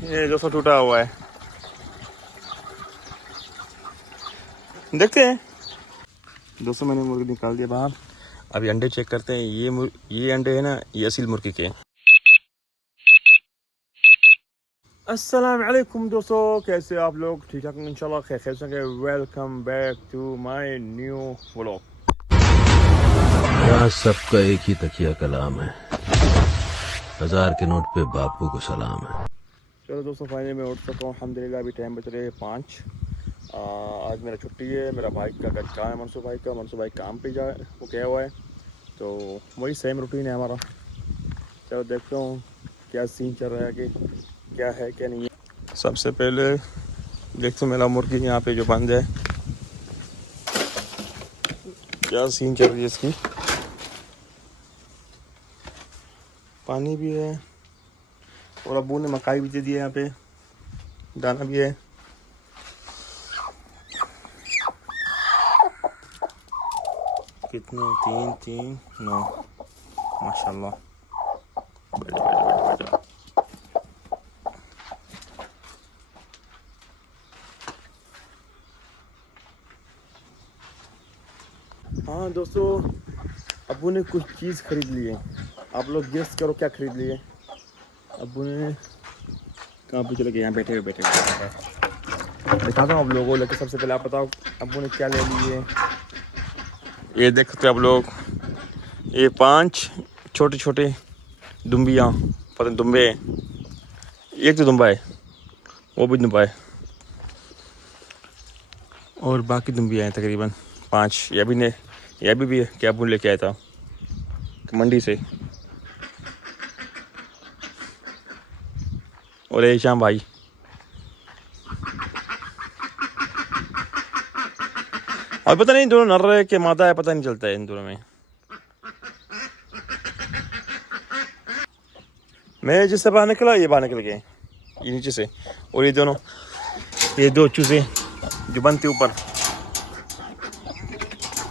ये जो सा टूटा हुआ है, देखते हैं। दोस्तों मैंने मुर्गी निकाल दिया बाहर, अभी अंडे चेक करते हैं। ये अंडे है ना, ये असील मुर्गी के। अस्सलाम वालेकुम दोस्तों, कैसे आप लोग? ठीक ठाक इंशाल्लाह खैर से होंगे। Welcome back to my new vlog. यहाँ सबका एक ही तकिया कलाम है, 1000 के नोट पे बापू को सलाम है। चलो दोस्तों, फाइनली मैं उठ सका हूँ अल्हम्दुलिल्लाह। अभी टाइम बज रहे हैं 5। आज मेरा छुट्टी है। मेरा भाई का काम है, मनसूर भाई काम पे वो गया हुआ है, तो वही सेम रूटीन है हमारा। चलो देखता हूँ क्या सीन चल रहा है, कि क्या है क्या नहीं है। सबसे पहले देखते मेरा मुर्गी यहाँ पे जो बंद है, क्या सीन चल रही है इसकी। पानी भी है और अब्बू ने मकाई भी दे दी है, यहाँ पे दाना भी है। कितने? 3 9 माशाल्लाह। बैठो। हाँ दोस्तों, अब्बू ने कुछ चीज़ खरीद ली है। आप लोग गेस करो क्या खरीद लिए। अब्बू ने कहाँ पे चले गए? यहाँ बैठे हुए दिखाता हूँ आप लोगों को। लेकिन सबसे पहले आप बताओ अब्बू ने क्या ले लिए। ये देख सकते हो आप लोग, ये 5 छोटे छोटे दुम्बियाँ, पता नहीं दुम्बे, एक तो दुम्बा है, वो भी दुम्बा है, और बाकी दुम्बियाँ हैं तकरीबन 5। यह भी है कि अब्बू लेके आया था मंडी से। और ये शाम भाई, और पता नहीं दोनों नर है कि मादा है, पता नहीं चलता है इन दोनों में। मैं जिससे बाहर निकला, ये बाहर निकल गए, ये नीचे से। और ये 2 चूजे जो बनते ऊपर,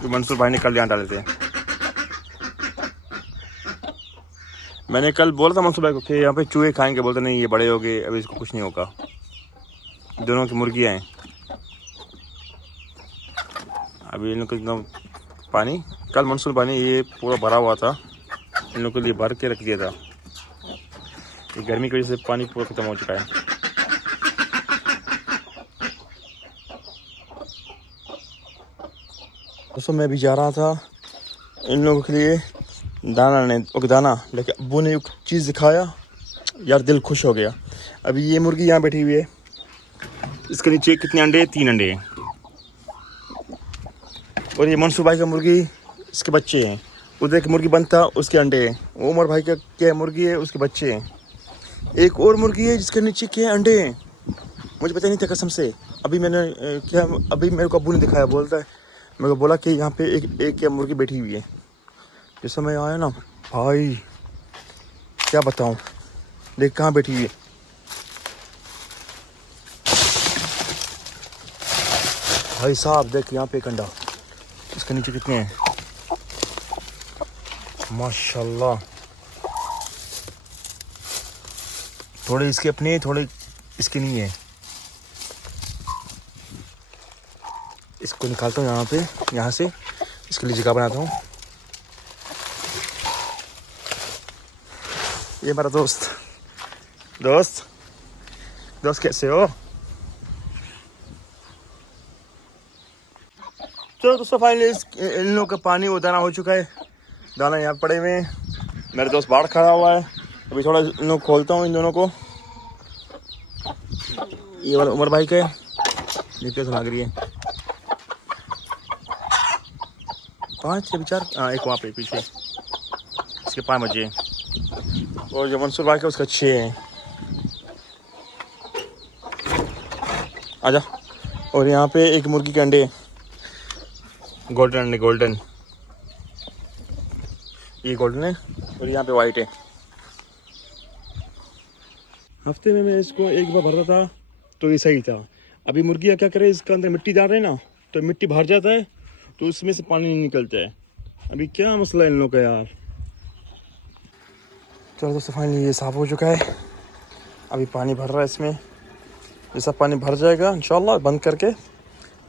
जो मंसूर भाई ने कल यहाँ डाले थे। मैंने कल बोला था मंसूर भाई को कि यहाँ पे चूहे खाएंगे, बोलते नहीं ये बड़े हो गए, अभी इसको कुछ नहीं होगा। दोनों की मुर्गियाँ हैं। अभी इन लोग को एकदम पानी, कल मंसूर भाई ने ये पूरा भरा हुआ था, इन लोग के लिए भर के रख दिया था। ये गर्मी की वजह से पानी पूरा खत्म हो चुका है। दोस्तों मैं भी जा रहा था इन लोगों के लिए दाना लेकिन अब्बू ने एक चीज़ दिखाया यार, दिल खुश हो गया। अभी ये मुर्गी यहाँ बैठी हुई है, इसके नीचे कितने अंडे? 3 अंडे हैं। और ये मंसूर भाई का मुर्गी, इसके बच्चे हैं। उधर एक मुर्गी बनता, उसके अंडे हैं। उमर भाई का क्या मुर्गी है, उसके बच्चे हैं। एक और मुर्गी है जिसके नीचे क्या अंडे हैं, मुझे पता नहीं था कसम से। अभी मेरे को अब्बू ने दिखाया, बोलता है, मेरे को बोला कि यहाँ पे एक क्या मुर्गी बैठी हुई है। जिस समय आया ना भाई, क्या बताऊँ, देख कहाँ बैठी हुई है। भाई साहब देख यहाँ पे एक अंडा, इसके नीचे कितने हैं माशाल्लाह। थोड़े इसके अपने, थोड़े इसके नहीं है। इसको निकालता हूँ यहाँ से इसके लिए जगह बनाता हूँ। ये मेरा दोस्त कैसे हो? चलो दोस्तों, फाइनली इन लोगों का पानी वो दाना हो चुका है। दाना यहाँ पड़े हुए हैं, मेरे दोस्त बाहर खड़ा हुआ है। अभी थोड़ा इन लोग खोलता हूँ इन दोनों को। ये वाला उमर भाई का है, नीचे से लग रही है 5 या 4। हाँ, एक वहाँ पे पीछे, इसके 5 बजे। और जो मंसूर भाई का उसका 6 है। आजा। और यहाँ पे एक मुर्गी के अंडे, गोल्डन, ये गोल्डन है और यहाँ पे वाइट है। हफ्ते में मैं इसको एक बार भरता था तो ये सही था। अभी मुर्गियाँ क्या करें, इसके अंदर मिट्टी डाल रहे हैं ना, तो मिट्टी भर जाता है, तो उसमें से पानी नहीं निकलता है। अभी क्या मसला है इन लोगों का यार। चलो दोस्तों, फाइनली ये साफ हो चुका है। अभी पानी भर रहा है इसमें। जैसा पानी भर जाएगा इंशाल्लाह बंद करके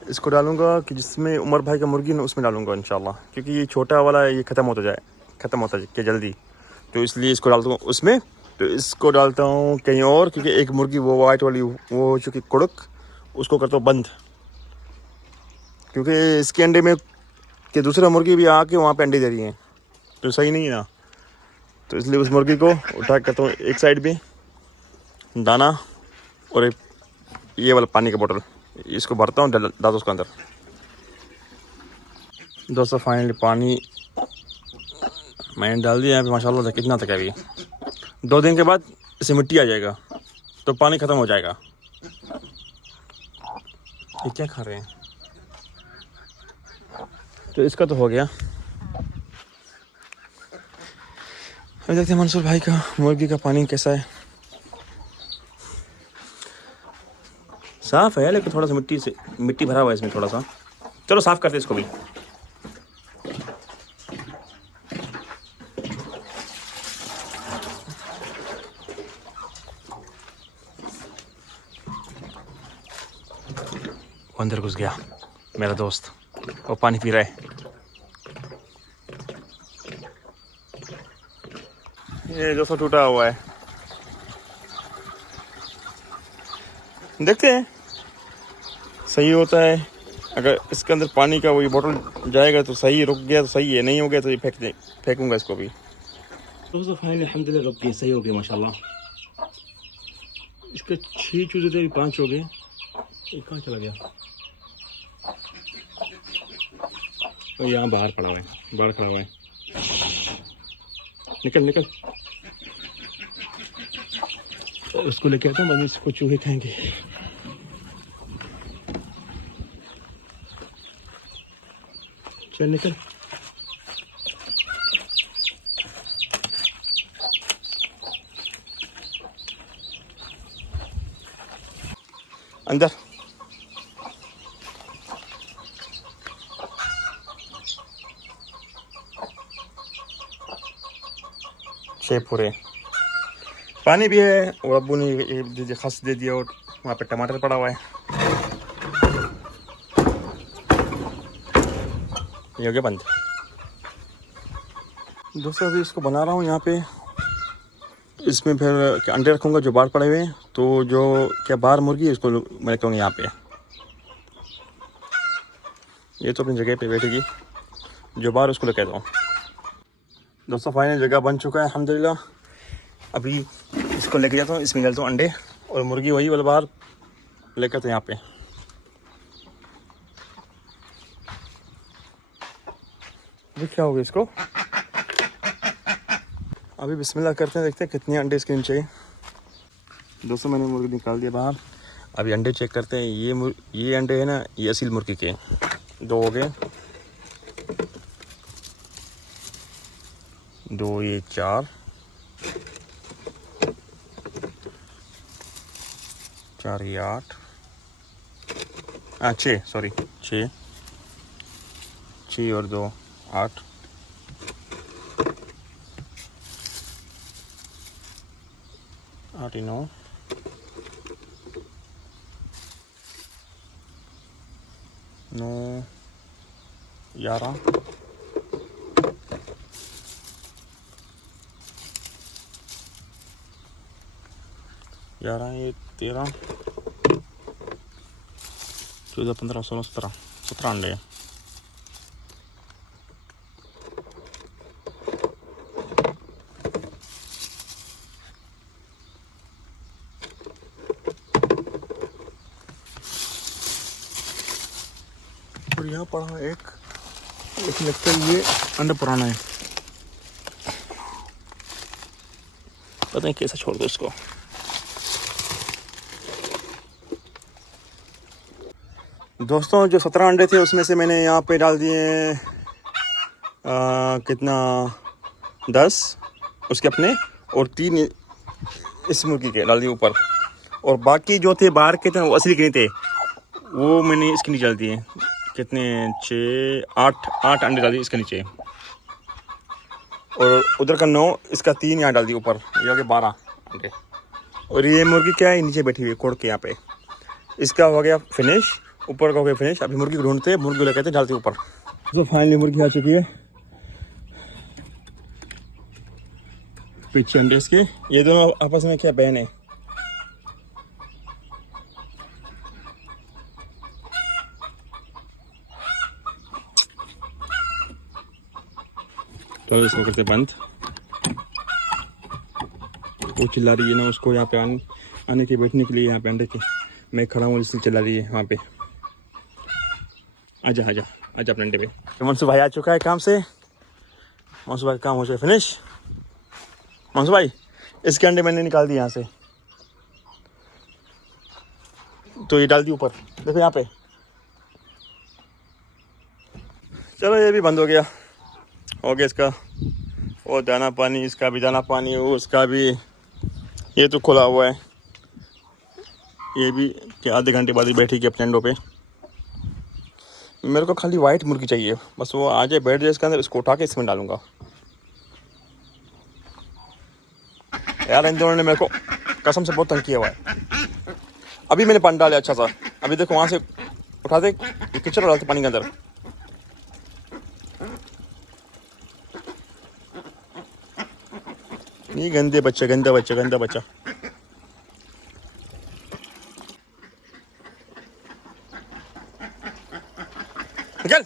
इसको डालूंगा कि जिसमें उमर भाई का मुर्गी ना उसमें डालूंगा इंशाल्लाह, क्योंकि ये छोटा वाला ये ख़त्म होता है जल्दी, तो इसलिए इसको डालता हूँ उसमें। तो इसको डालता हूँ कहीं और, क्योंकि एक मुर्गी वो वाइट वाली वो हो चुकी कुड़क, उसको करता हूँ बंद, क्योंकि इसके अंडे में कि दूसरा मुर्गी भी आके वहाँ पे अंडे दे रही हैं, तो सही नहीं है ना। तो इसलिए उस मुर्गी को उठा करता हूँ एक साइड पे, दाना और एक ये वाला पानी का बोतल, इसको भरता हूँ डालता हूँ उसके अंदर। दोस्तों फाइनली पानी मैंने डाल दिया यहाँ पे माशाल्लाह से। कितना तक है अभी 2 दिन के बाद इसे मिट्टी आ जाएगा तो पानी ख़त्म हो जाएगा। ये क्या खा रहे हैं? तो इसका तो हो गया। अब देखते हैं मंसूर भाई का मुर्गी का पानी कैसा है। साफ़ है लेकिन थोड़ा सा मिट्टी भरा हुआ है इसमें थोड़ा सा। चलो साफ़ करते इसको भी। अंदर घुस गया मेरा दोस्त, वो पानी पी रहा है। ये जो सा टूटा हुआ है, देखते हैं सही होता है। अगर इसके अंदर पानी का वही बोतल जाएगा तो सही, रुक गया तो सही है, नहीं हो गया तो ये फेंकूंगा इसको भी। दोस्तों फाइनली अल्हम्दुलिल्लाह रुक गया, सही हो गया माशाल्लाह। इसके 6 चूजे थे, अभी 5 हो गए। ये कहाँ चला गया? और यहाँ बाहर खड़ा हुआ है, बाहर खड़ा हुआ है। निकल निकल, उसको लेके आता हूँ, बाद में इसको चूहे खाएंगे। चल निकल। अंदर। पूरे पानी भी है और अब्बू ने खस दे दिया और वहाँ पे टमाटर पड़ा हुआ है। ये हो गया बंद। दोस्तों अभी इसको बना रहा हूँ यहाँ पे। इसमें फिर अंडे रखूँगा जो बाहर पड़े हुए हैं, तो जो क्या बाहर मुर्गी है इसको मैं रखूँगा यहाँ पे। ये तो अपनी जगह पे बैठेगी, जो बाहर उसको लेके आता हूँ। दोस्तों फाइनल जगह बन चुका है अल्हम्दुलिल्लाह। अभी इसको लेके जाता हूँ, इसमें डालता हूँ अंडे और मुर्गी वही वाला बाहर लेकर तो यहाँ पे। अभी क्या होगा इसको, अभी बिस्मिल्लाह करते हैं, देखते हैं कितने अंडे इसके नीचे। दोस्तों मैंने मुर्गी निकाल दिया बाहर, अभी अंडे चेक करते हैं। ये अंडे है ना, ये असील मुर्गी के 2 हो गए, 2 ये 4 ये 8 6 सॉरी 6 और 2 8 8 9 9 11 11 ये 13 14 15 16 17 अंडे हैं। और यहाँ पड़ा एक लगता है ये अंडा पुराना है, पता नहीं कैसे छोड़ दो इसको। दोस्तों जो 17 अंडे थे उसमें से मैंने यहाँ पे डाल दिए कितना 10 उसके अपने, और 3 इस मुर्गी के डाल दिए ऊपर, और बाकी जो थे बाहर के थे वो असली के नहीं थे, वो मैंने इसके नीचे डाल दिए। कितने 8 अंडे डाल दिए इसके नीचे, और उधर का 9, इसका 3 यहाँ डाल दिए ऊपर, ये हो गए 12 अंडे। और ये मुर्गी क्या है, नीचे बैठी हुई है कोड़ के यहाँ पे। इसका हो गया फिनिश, ऊपर का हो गया फिनिश। अभी मुर्गी को ढूंढते हैं, मुर्गी लेकर के डालते ऊपर। तो फाइनली मुर्गी आ चुकी है। पीछे अंडे इसके, ये दोनों आपस में क्या बहन है। तो इसको करते बंद। वो चिल्ला रही है ना उसको यहाँ पे आने के बैठने के लिए, यहाँ पे अंडे के। मैं खड़ा हूँ इसलिए चिल्ला रही है वहाँ पे। आजा आजा आजा अपने अंडे पे। तो मनसू भाई आ चुका है काम से। मनसू भाई का काम हो चुका है फिनिश। मनसू भाई इसके अंडे मैंने निकाल दिए यहाँ से, तो ये डाल दी ऊपर, देखो यहाँ पे। चलो ये भी बंद हो गया इसका वो दाना पानी, इसका भी दाना पानी, वो उसका भी। ये तो खुला हुआ है, ये भी कि आधे घंटे बाद ही बैठेगी अपने अंडों पे। मेरे को खाली वाइट मुर्गी चाहिए, बस वो आ जाए बैठ जाए इसके अंदर, इसको उठा के इसमें डालूंगा। यार इन दोनों ने मेरे को कसम से बहुत तंग किया हुआ है। अभी मैंने पानी डाला अच्छा सा, अभी देखो वहाँ से उठा दे, किचड़ डालते पानी के अंदर। ये गंदे बच्चे, गंदा बच्चा, गंदा बच्चा। निकल।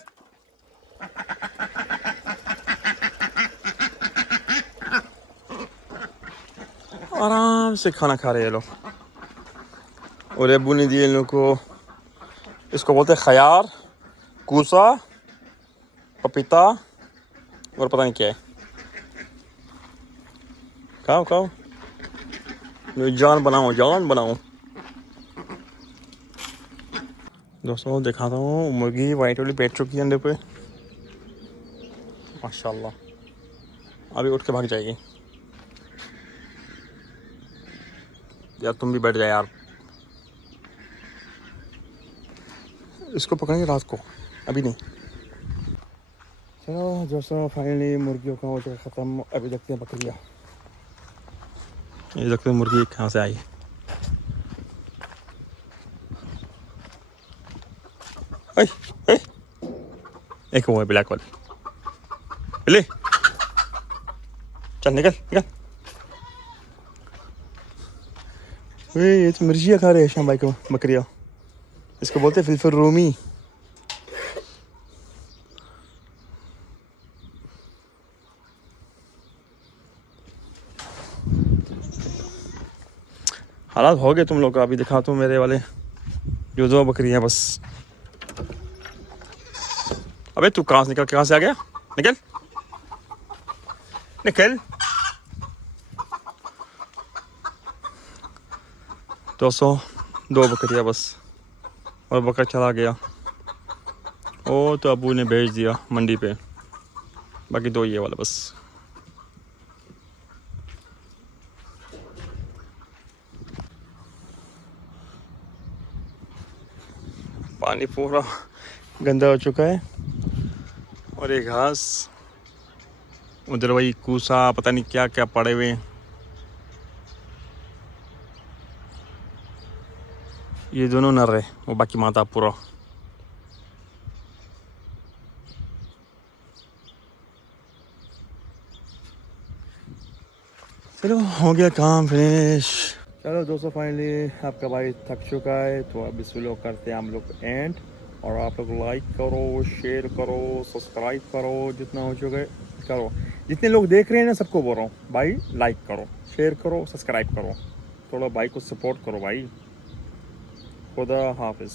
आराम से खाना खा रहे हैं ये लोग। और अब्बू ने दिए इन लोग को, इसको बोलते हैं खयार, कूसा, पपीता और पता नहीं क्या है। खाओ खाओ, जान बनाओ, जान बनाओ। दोस्तों दिखाता हूँ, मुर्गी वाइट वाली बैठ चुकी है अंडे पे माशाल्लाह। अभी उठ के भाग जाएगी। यार तुम भी बैठ जाए यार, इसको पकड़ेंगे रात को, अभी नहीं। चलो दोस्तों फाइनली मुर्गियों का हो चुका ख़त्म। अभी देखते हैं बकरियाँ। ये देखते हैं मुर्गी कहाँ से आई। एक वो है ब्लैक वाली, ले चल निकल निकल। ये तो मिर्चियाँ खा रहे हैं शाम भाई को बकरियाँ। इसको बोलते हैं फिलफिल रूमी। हालात हो गए तुम लोग का। अभी दिखाता हूँ मेरे वाले जो दो बकरियाँ बस। अबे तू कहाँ से निकल, कहाँ से आ गया? निकल निकल। 202 बकरियाँ बस, और बकरा चला गया। ओ तो अबू ने भेज दिया मंडी पे, बाकी 2 ये वाला बस। पानी पूरा गंदा हो चुका है, और ये घास उधर वही कूसा पता नहीं क्या क्या पड़े हुए। ये दोनों नर है, वो बाकी मादा पूरा। चलो हो गया काम फिनिश। चलो दोस्तों फाइनली आपका भाई थक चुका है, तो अब इस वीडियो करते हैं हम लोग एंड। और आप लोग लाइक करो, शेयर करो, सब्सक्राइब करो, जितना हो चुका है करो। जितने लोग देख रहे हैं ना सबको बोल रहा हूँ भाई, लाइक करो, शेयर करो, सब्सक्राइब करो, थोड़ा भाई को सपोर्ट करो भाई। खुदा हाफिज़।